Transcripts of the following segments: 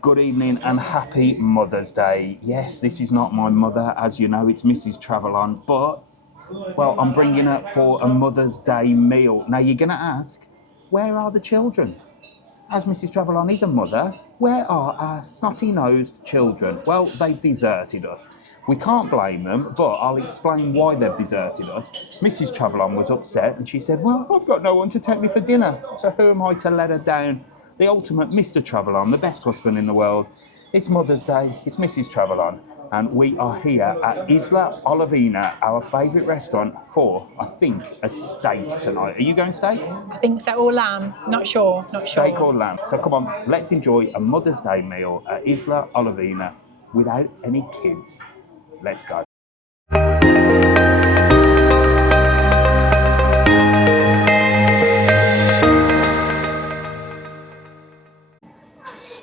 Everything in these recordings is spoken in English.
Good evening and happy Mother's Day. Yes, this is not my mother, as you know, it's Mrs TravelON, but, well, I'm bringing her for a Mother's Day meal. Now, you're going to ask, where are the children? As Mrs TravelON is a mother, where are our snotty-nosed children? Well, they've deserted us. We can't blame them, but I'll explain why they've deserted us. Mrs TravelON was upset and she said, well, I've got no one to take me for dinner, so who am I to let her down? The ultimate Mr TravelON, the best husband in the world. It's Mother's Day, it's Mrs TravelON, and we are here at Isla Olivina, our favourite restaurant, for, I think, a steak tonight. Are you going steak? I think so, or lamb, not sure. Steak or lamb. So come on, let's enjoy a Mother's Day meal at Isla Olivina without any kids. Let's go.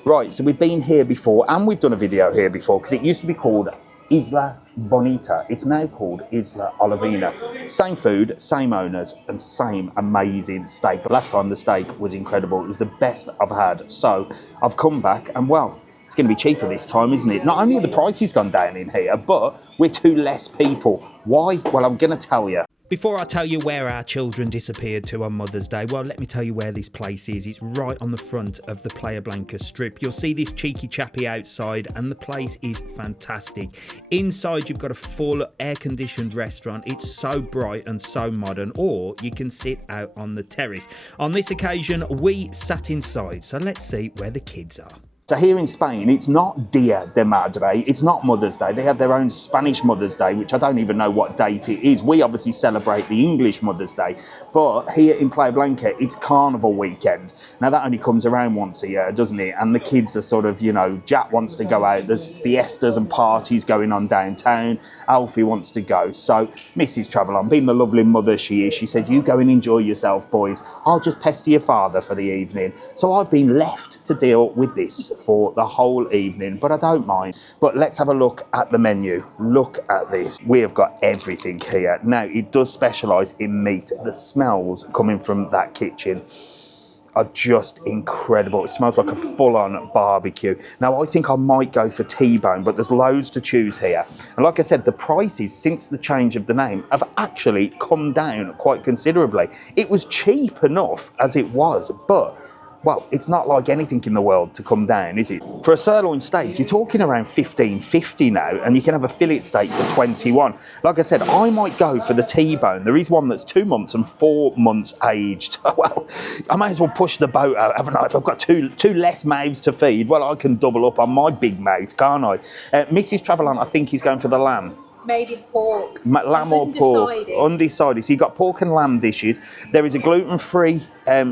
Right, so we've been here before and we've done a video here before because it used to be called Isla Bonita. It's now called Isla Olivina. Same food, same owners and same amazing steak. Last time the steak was incredible. It was the best I've had. So I've come back and, well, it's going to be cheaper this time, isn't it? Not only have the prices gone down in here, but we're two less people. Why? Well, I'm going to tell you. Before I tell you where our children disappeared to on Mother's Day, well, let me tell you where this place is. It's right on the front of the Playa Blanca strip. You'll see this cheeky chappy outside and the place is fantastic. Inside, you've got a full air-conditioned restaurant. It's so bright and so modern, or you can sit out on the terrace. On this occasion, we sat inside, so let's see where the kids are. So here in Spain, it's not Dia de Madre, it's not Mother's Day. They have their own Spanish Mother's Day, which I don't even know what date it is. We obviously celebrate the English Mother's Day, but here in Playa Blanca, it's Carnival weekend. Now that only comes around once a year, doesn't it? And the kids are sort of, you know, Jack wants to go out, there's fiestas and parties going on downtown, Alfie wants to go. So Mrs TravelON, being the lovely mother she is, she said, you go and enjoy yourself, boys. I'll just pester your father for the evening. So I've been left to deal with this for the whole evening, but I don't mind. But let's have a look at the menu. Look at this. We have got everything here. Now, it does specialise in meat. The smells coming from that kitchen are just incredible. It smells like a full-on barbecue. Now, I think I might go for T-bone, but there's loads to choose here. And like I said, the prices since the change of the name have actually come down quite considerably. It was cheap enough as it was, but well, it's not like anything in the world to come down, is it? For a sirloin steak, you're talking around $15.50 now, and you can have a fillet steak for $21. Like I said, I might go for the T-bone. There is one that's 2 months and 4 months aged. Well, I may as well push the boat out, haven't I? If I've got two less mouths to feed, well, I can double up on my big mouth, can't I? Mrs TravelON, I think, is going for the lamb. Maybe pork. Lamb or pork? Undecided. So you've got pork and lamb dishes. There is a gluten-free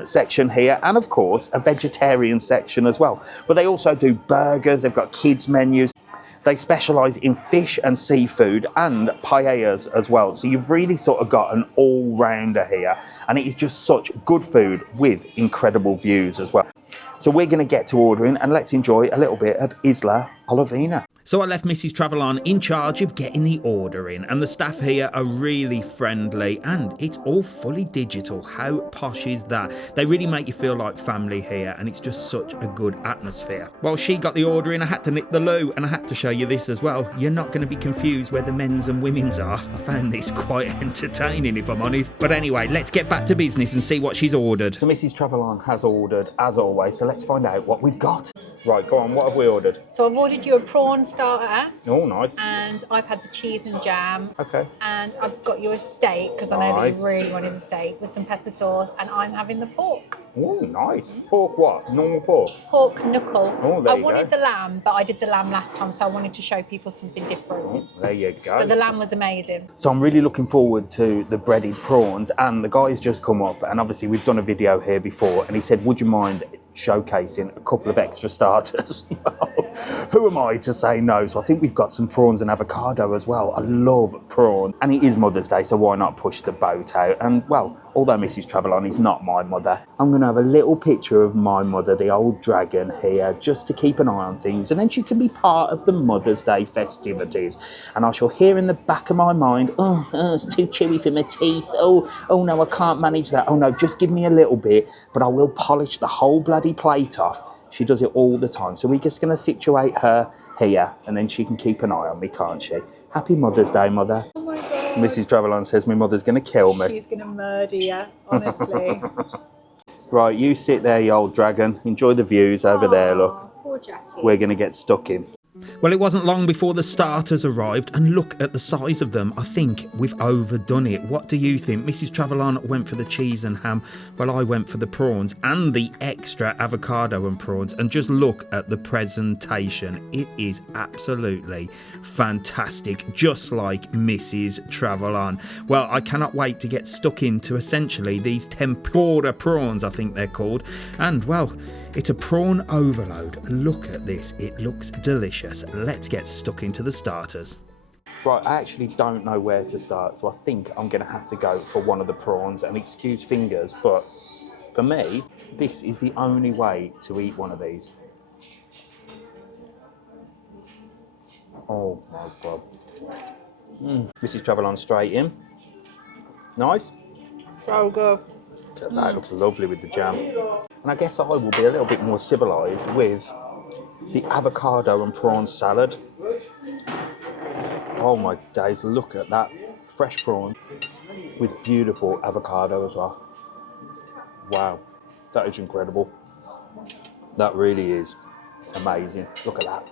section here, and of course a vegetarian section as well. But they also do burgers, they've got kids menus. They specialise in fish and seafood and paellas as well. So you've really sort of got an all-rounder here, and it is just such good food with incredible views as well. So we're going to get to ordering and let's enjoy a little bit of Isla Olivina. So I left Mrs TravelON in charge of getting the order in, and the staff here are really friendly and it's all fully digital. How posh is that? They really make you feel like family here, and it's just such a good atmosphere. While she got the order in, I had to nip the loo, and I had to show you this as well. You're not going to be confused where the men's and women's are. I found this quite entertaining, if I'm honest. But anyway, let's get back to business and see what she's ordered. So Mrs TravelON has ordered, as always, so let's find out what we've got. Right, go on, what have we ordered? So I've ordered you a prawn starter. Oh, nice. And I've had the cheese and jam. Okay. And I've got you a steak, because I know that you really wanted a steak, with some pepper sauce, and I'm having the pork. Oh, nice. Pork what? Normal pork? Pork knuckle. Oh, there you go. I wanted the lamb, but I did the lamb last time, so I wanted to show people something different. Oh, there you go. But the lamb was amazing. So I'm really looking forward to the breaded prawns, and the guy's just come up, and obviously we've done a video here before, and he said, would you mind showcasing a couple of extra starters? Who am I to say no? So I think we've got some prawns and avocado as well. I love prawn, and it is Mother's Day, so why not push the boat out? And well, although Mrs TravelON is not my mother, I'm going to have a little picture of my mother, the old dragon, here, just to keep an eye on things, and then she can be part of the Mother's Day festivities. And I shall hear in the back of my mind, oh, it's too chewy for my teeth. Oh no, I can't manage that. Oh no, just give me a little bit, but I will polish the whole bloody plate off. She does it all the time. So we're just going to situate her here, and then she can keep an eye on me, can't she? Happy Mother's Day, Mother. Oh my God. Mrs TravelON says my mother's going to kill me. She's going to murder you, honestly. Right, you sit there, you old dragon. Enjoy the views over there, look. Poor Jackie. We're going to get stuck in. Well, it wasn't long before the starters arrived, and look at the size of them. I think we've overdone it. What do you think? Mrs TravelON went for the cheese and ham. Well, I went for the prawns and the extra avocado and prawns. And just look at the presentation. It is absolutely fantastic, just like Mrs TravelON. Well, I cannot wait to get stuck into essentially these tempura prawns, I think they're called. And, well, it's a prawn overload. Look at this. It looks delicious. Let's get stuck into the starters. Right, I actually don't know where to start, so I think I'm going to have to go for one of the prawns, and excuse fingers, but for me, this is the only way to eat one of these. Oh my God. Mrs TravelON straight in. Nice. So good. That looks lovely with the jam. And I guess I will be a little bit more civilised with the avocado and prawn salad. Oh my days, look at that. Fresh prawn with beautiful avocado as well. Wow, that is incredible. That really is amazing. Look at that.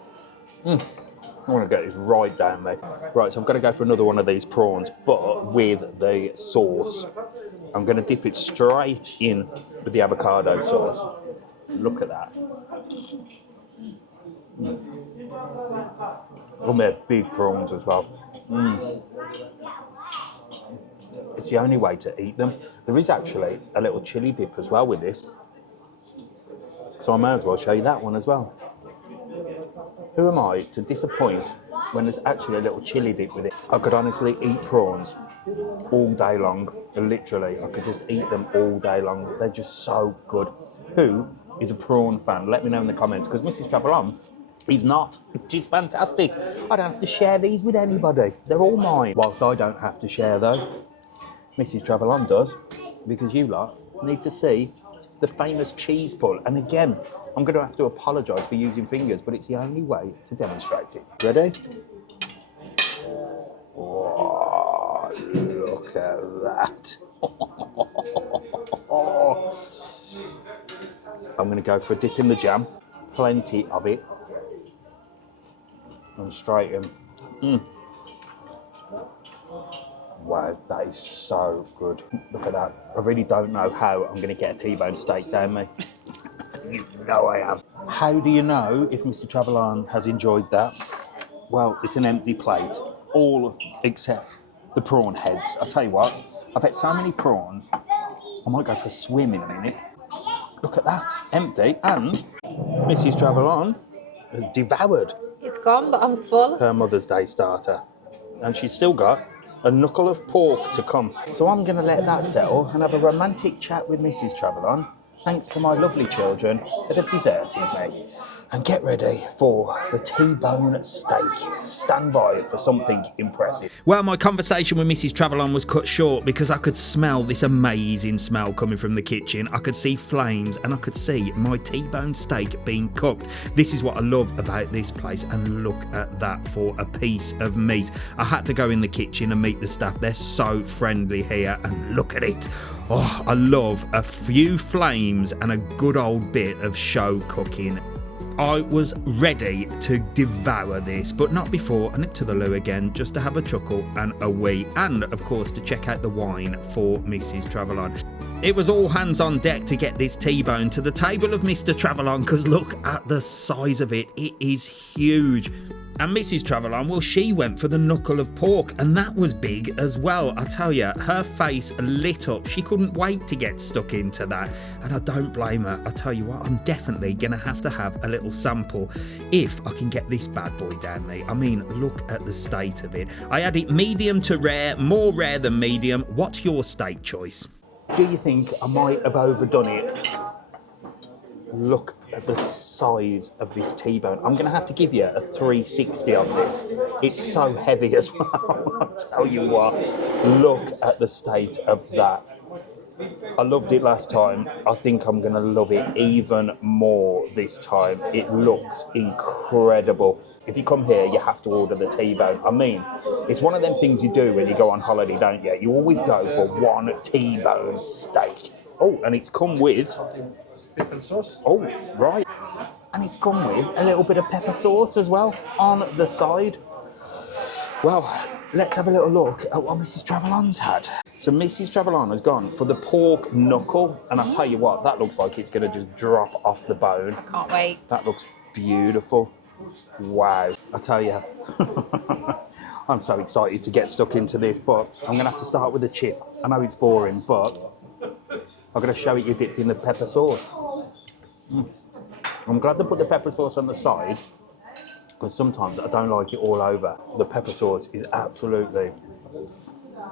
I want to get this right down me. Right, so I'm going to go for another one of these prawns, but with the sauce. I'm going to dip it straight in with the avocado sauce. Look at that. Oh, they're big prawns as well. It's the only way to eat them. There is actually a little chili dip as well with this. So I may as well show you that one as well. Who am I to disappoint when there's actually a little chili dip with it? I could honestly eat prawns all day long. Literally, I could just eat them all day long. They're just so good. Who is a prawn fan? Let me know in the comments, because Mrs TravelON is not. She's fantastic. I don't have to share these with anybody. They're all mine. Whilst I don't have to share though, Mrs TravelON does, because you lot need to see the famous cheese pull. And again, I'm going to have to apologise for using fingers, but it's the only way to demonstrate it. Ready? Oh, look at that. I'm going to go for a dip in the jam. Plenty of it. And straight in. Wow, that is so good. Look at that. I really don't know how I'm going to get a T-bone steak down me. You know I am. How do you know if Mr TravelON has enjoyed that? Well, it's an empty plate. All except the prawn heads. I'll tell you what, I've had so many prawns, I might go for a swim in a minute. Look at that, empty, and Mrs TravelON has devoured. It's gone, but I'm full. Her Mother's Day starter. And she's still got a knuckle of pork to come. So I'm going to let that settle and have a romantic chat with Mrs TravelON, thanks to my lovely children that have deserted me. And get ready for the T-bone steak. Stand by for something impressive. Well, my conversation with Mrs TravelON was cut short because I could smell this amazing smell coming from the kitchen. I could see flames and I could see my T-bone steak being cooked. This is what I love about this place, and look at that for a piece of meat. I had to go in the kitchen and meet the staff. They're so friendly here, and look at it. Oh, I love a few flames and a good old bit of show cooking. I was ready to devour this, but not before I nipped to the loo again just to have a chuckle and a wee, and of course to check out the wine for Mrs TravelON. It was all hands on deck to get this T-bone to the table of Mr TravelON, because look at the size of it. It is huge. And Mrs TravelON, well, she went for the knuckle of pork, and that was big as well. I tell you, her face lit up. She couldn't wait to get stuck into that, and I don't blame her. I tell you what, I'm definitely going to have a little sample if I can get this bad boy down me. I mean, look at the state of it. I had it medium to rare, more rare than medium. What's your steak choice? Do you think I might have overdone it? Look at the size of this T-bone. I'm going to have to give you a 360 on this. It's so heavy as well. I'll tell you what. Look at the state of that. I loved it last time. I think I'm going to love it even more this time. It looks incredible. If you come here, you have to order the T-bone. I mean, it's one of them things you do when you go on holiday, don't you? You always go for one T-bone steak. Oh, and it's come with... Pepper sauce. Oh, right. And it's come with a little bit of pepper sauce as well on the side. Well, let's have a little look at what Mrs TravelOn's had. So Mrs TravelOn has gone for the pork knuckle, and I'll tell you what, that looks like it's going to just drop off the bone. I can't wait. That looks beautiful. Wow. I tell you, I'm so excited to get stuck into this, but I'm going to have to start with a chip. I know it's boring, but I'm going to show it you dipped in the pepper sauce. I'm glad they put the pepper sauce on the side, because sometimes I don't like it all over. The pepper sauce is absolutely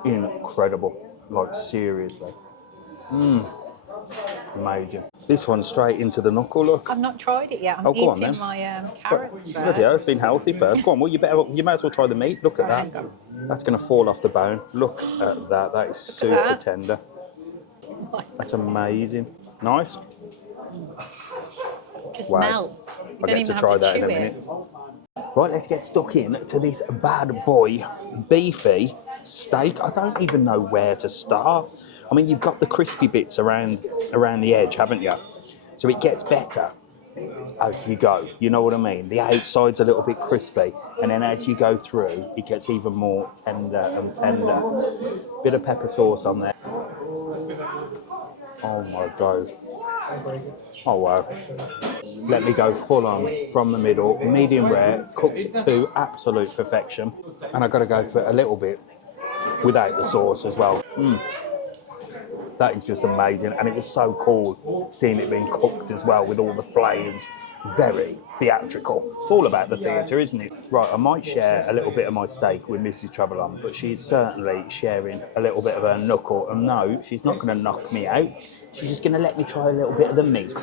incredible, like seriously. Amazing. This one's straight into the knuckle, look. I've not tried it yet. I'm go on, eating then. my carrots first. Bloody hell, it's been healthy first. Go on, well, you might as well try the meat. Look at Hang that. on. That's going to fall off the bone. Look at that. That is super that. tender. That's amazing. Nice. Just Wow. melts. You I'll don't get even to have try to that in chew a it. minute. Right, let's get stuck in to this bad boy beefy steak. I don't even know where to start. I mean, you've got the crispy bits around the edge, haven't you? So it gets better as you go. You know what I mean? The outside's a little bit crispy, and then as you go through, it gets even more tender and tender. Bit of pepper sauce on there. Oh my God. Oh wow. Let me go full on from the middle, medium rare, cooked to absolute perfection. And I've got to go for a little bit without the sauce as well. That is just amazing. And it was so cool seeing it being cooked as well with all the flames. Very theatrical. It's all about the theatre, isn't it? Right, I might share a little bit of my steak with Mrs TravelOn, but she's certainly sharing a little bit of her knuckle. And no, she's not going to knock me out. She's just going to let me try a little bit of the meat.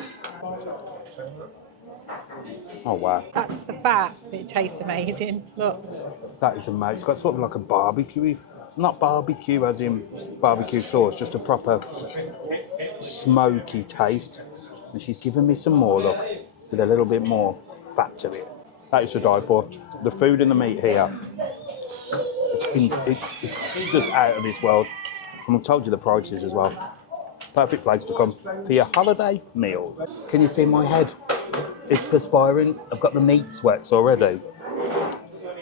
Oh, wow. That's the fact that it tastes amazing. Look. That is amazing. It's got sort of like a barbecue, not barbecue as in barbecue sauce, just a proper smoky taste. And she's given me some more, look, with a little bit more fat to it. That is to die for. The food and the meat here, it's just out of this world. And I've told you the prices as well. Perfect place to come for your holiday meal. Can you see my head? It's perspiring. I've got the meat sweats already.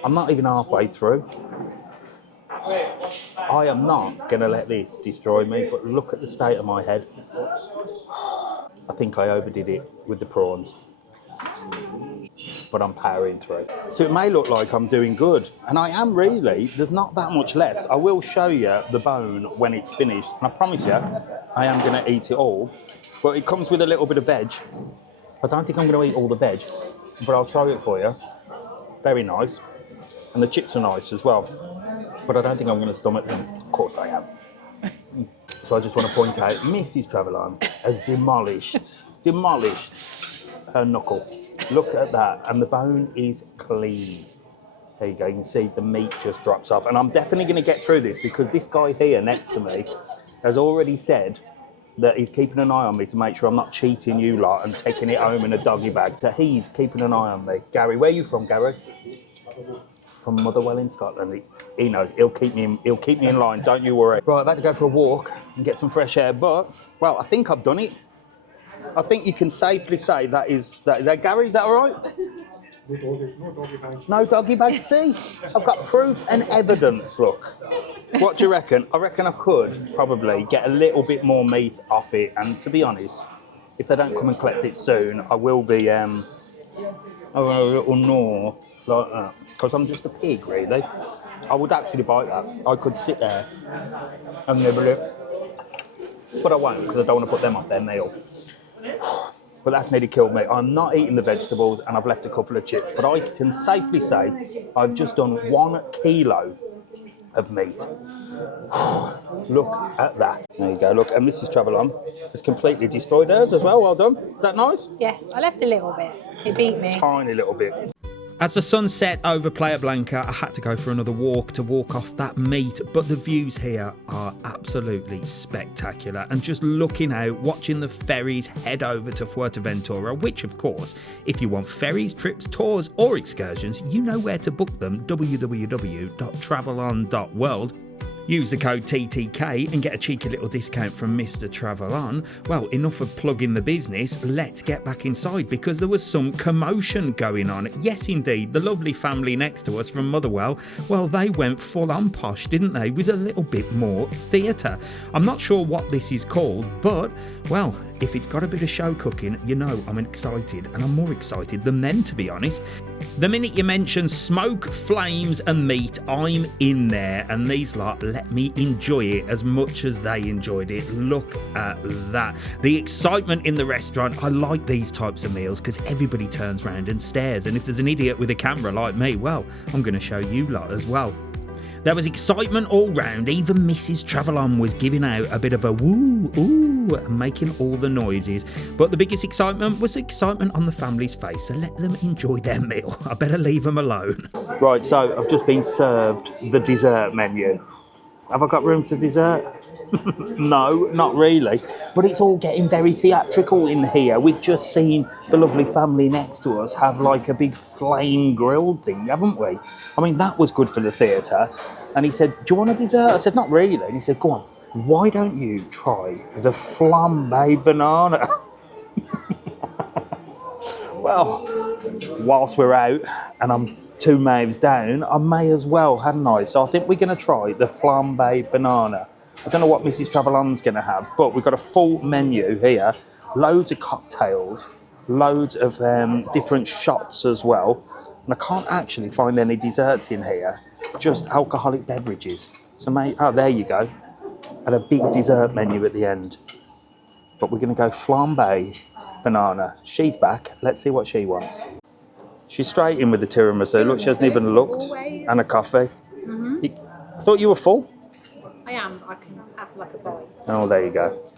I'm not even halfway through. I am not going to let this destroy me, but look at the state of my head. I think I overdid it with the prawns, but I'm powering through. So it may look like I'm doing good, and I am really. There's not that much left. I will show you the bone when it's finished, and I promise you, I am going to eat it all. But it comes with a little bit of veg. I don't think I'm going to eat all the veg, but I'll try it for you. Very nice. And the chips are nice as well. But I don't think I'm going to stomach them. Of course I am. So I just want to point out, Mrs TravelOn has demolished her knuckle. Look at that. And the bone is clean. There you go. You can see the meat just drops off. And I'm definitely going to get through this because this guy here next to me has already said that he's keeping an eye on me to make sure I'm not cheating you lot and taking it home in a doggy bag. So he's keeping an eye on me. Gary, where are you from, Gary? From Motherwell in Scotland. He knows. He'll keep me in line. Don't you worry. Right, I've had to go for a walk and get some fresh air. But well, I think I've done it. I think you can safely say that is Gary. Is that all right? No doggy bags. No doggy bags. See, I've got proof and evidence. Look. What do you reckon? I reckon I could probably get a little bit more meat off it. And to be honest, if they don't come and collect it soon, I will be a little gnaw like that. Because I'm just a pig, really. I would actually bite that. I could sit there and nibble it. But I won't, because I don't want to put them off their meal. But that's nearly killed me. I'm not eating the vegetables, and I've left a couple of chips. But I can safely say I've just done 1 kilo of meat. Look at that. There you go, look. And Mrs TravelOn has completely destroyed hers as well. Well done. Is that nice? Yes, I left a little bit. It beat me. Tiny little bit. As the sun set over Playa Blanca, I had to go for another walk to walk off that meat, but the views here are absolutely spectacular. And just looking out, watching the ferries head over to Fuerteventura, which of course, if you want ferries, trips, tours or excursions, you know where to book them, www.travelon.world. Use the code TTK and get a cheeky little discount from Mr TravelON. Well, enough of plugging the business, let's get back inside because there was some commotion going on. Yes, indeed, the lovely family next to us from Motherwell, well, they went full on posh, didn't they, with a little bit more theatre. I'm not sure what this is called, but, well, if it's got a bit of show cooking, you know I'm excited, and I'm more excited than them, to be honest. The minute you mention smoke, flames and meat, I'm in there, and these lot let me enjoy it as much as they enjoyed it. Look at that. The excitement in the restaurant. I like these types of meals because everybody turns around and stares, and if there's an idiot with a camera like me, well, I'm going to show you lot as well. There was excitement all round. Even Mrs TravelON was giving out a bit of a woo, ooh, and making all the noises. But the biggest excitement was the excitement on the family's face. So let them enjoy their meal. I better leave them alone. Right, so I've just been served the dessert menu. Have I got room to dessert? No, not really. But it's all getting very theatrical in here. We've just seen the lovely family next to us have like a big flame grilled thing, haven't we? I mean, that was good for the theatre. And he said, do you want a dessert? I said, not really. And he said, go on, why don't you try the flambe banana? Well, whilst we're out and I'm 2 mouths down, I may as well, hadn't I? So I think we're going to try the flambe banana. I don't know what Mrs TravelON's going to have, but we've got a full menu here. Loads of cocktails, loads of different shots as well. And I can't actually find any desserts in here, just alcoholic beverages. So, mate, oh, there you go. And a big dessert menu at the end. But we're going to go flambe banana. She's back. Let's see what she wants. She's straight in with the tiramisu. Look, she hasn't even looked. Always. And a coffee. I thought you were full. I am. I can have like a bite. Oh, there you go.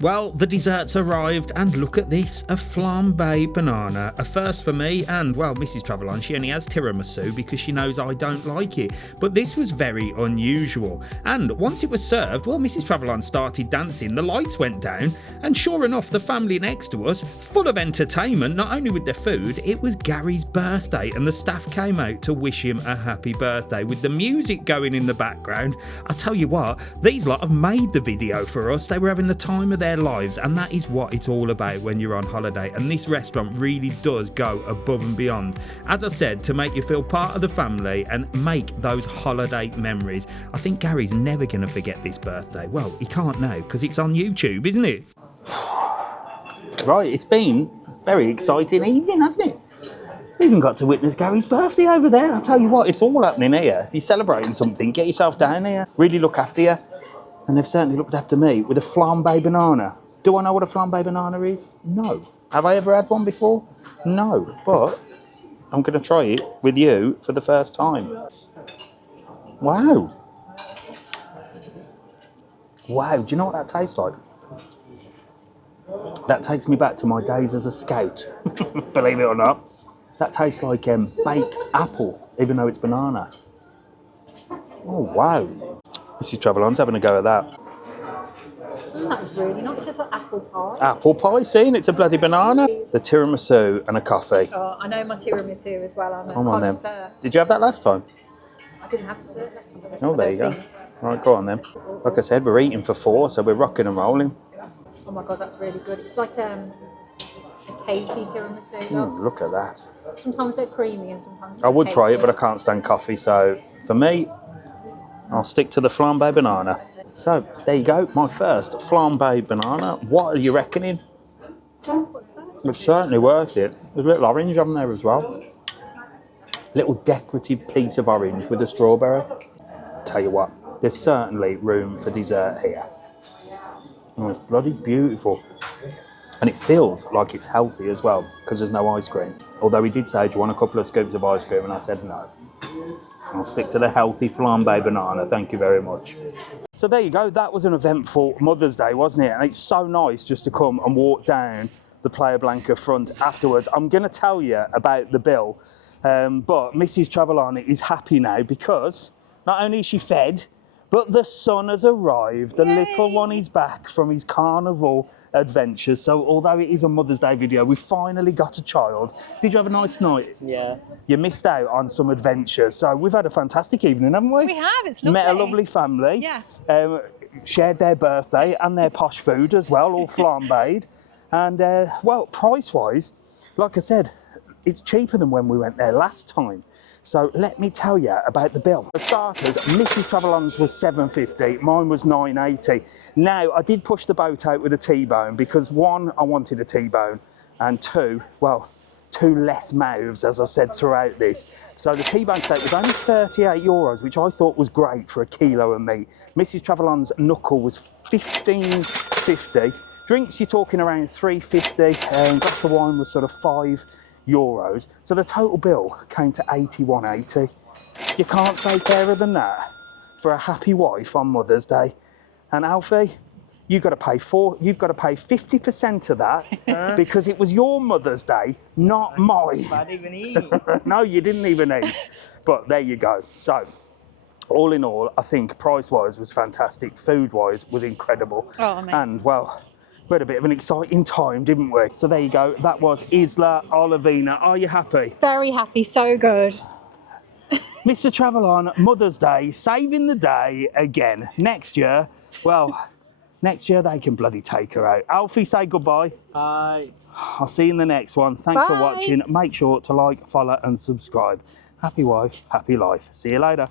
Well, the desserts arrived, and look at this, a flambe banana, a first for me, and, well, Mrs TravelON, she only has tiramisu because she knows I don't like it, but this was very unusual, and once it was served, well, Mrs TravelON started dancing, the lights went down, and sure enough, the family next to us, full of entertainment, not only with their food, it was Gary's birthday, and the staff came out to wish him a happy birthday, with the music going in the background. I tell you what, these lot have made the video for us, they were having the time of their lives, and that is what it's all about when you're on holiday, and this restaurant really does go above and beyond, as I said, to make you feel part of the family and make those holiday memories. I think Gary's never going to forget this birthday. Well, he can't now because it's on YouTube, isn't it? Right, it's been very exciting evening, hasn't it? We even got to witness Gary's birthday over there. I'll tell you what, it's all happening here. If you're celebrating something, get yourself down here, really look after you. And they've certainly looked after me with a flambe banana. Do I know what a flambe banana is? No. Have I ever had one before? No. But I'm going to try it with you for the first time. Wow. Wow. Do you know what that tastes like? That takes me back to my days as a scout. Believe it or not. That tastes like baked apple, even though it's banana. Oh, wow. Mrs TravelON's having a go at that. That was really nice. It's like apple pie. Apple pie, see? And it's a bloody banana. The tiramisu and a coffee. Oh, I know my tiramisu as well. I'm a Come on then. connoisseur. Did you have that last time? I didn't have dessert last time. Oh, there you go. Right, go on then. Like I said, we're eating for 4, so we're rocking and rolling. Oh my God, that's really good. It's like a cakey tiramisu. Look at that. Sometimes they're creamy and sometimes I would they're try it, cakey. but I can't stand coffee. So for me, I'll stick to the flambe banana. So there you go, my first flambe banana. What are you reckoning? What's that? It's certainly worth it. There's a little orange on there as well. Little decorative piece of orange with a strawberry. Tell you what, there's certainly room for dessert here. Oh, it's bloody beautiful. And it feels like it's healthy as well, because there's no ice cream. Although he did say, do you want a couple of scoops of ice cream? And I said no. I'll stick to the healthy flambe banana, thank you very much. So there you go, that was an eventful Mother's Day, wasn't it? And it's so nice just to come and walk down the Playa Blanca front afterwards. I'm going to tell you about the bill. But Mrs TravelON is happy now because not only is she fed, but the son has arrived. The little one is back from his carnival adventures. So although it is a Mother's Day video, we finally got a child. Did you have a nice night? Yeah. You missed out on some adventures. So we've had a fantastic evening, haven't we? We have, it's lovely. Met a lovely family. Yeah. Shared their birthday and their posh food as well, all flambéed. And well, price-wise, like I said, it's cheaper than when we went there last time. So let me tell you about the bill. For starters, Mrs TravelON's was $7.50, mine was $9.80. Now, I did push the boat out with a T-bone because one, I wanted a T-bone, and two, well, two less mouths, as I've said throughout this. So the T-bone steak was only €38, which I thought was great for a kilo of meat. Mrs TravelON's knuckle was $15.50. Drinks, you're talking around $3.50, glass of wine was sort of €5. So the total bill came to $81.80. You can't say fairer than that for a happy wife on Mother's Day. And Alfie, you've got to pay 50% of that because it was your Mother's Day, not mine. I didn't even eat. No, you didn't even eat. But there you go. So all in all, I think price-wise was fantastic. Food-wise was incredible. Oh, amazing. And well, we had a bit of an exciting time, didn't we? So there you go. That was Isla Olivina. Are you happy? Very happy, so good. Mr TravelON, Mother's Day, saving the day again. Next year, well, next year they can bloody take her out. Alfie, say goodbye. Bye. I'll see you in the next one. Thanks for Bye. watching. Make sure to like, follow and subscribe. Happy wife, happy life. See you later.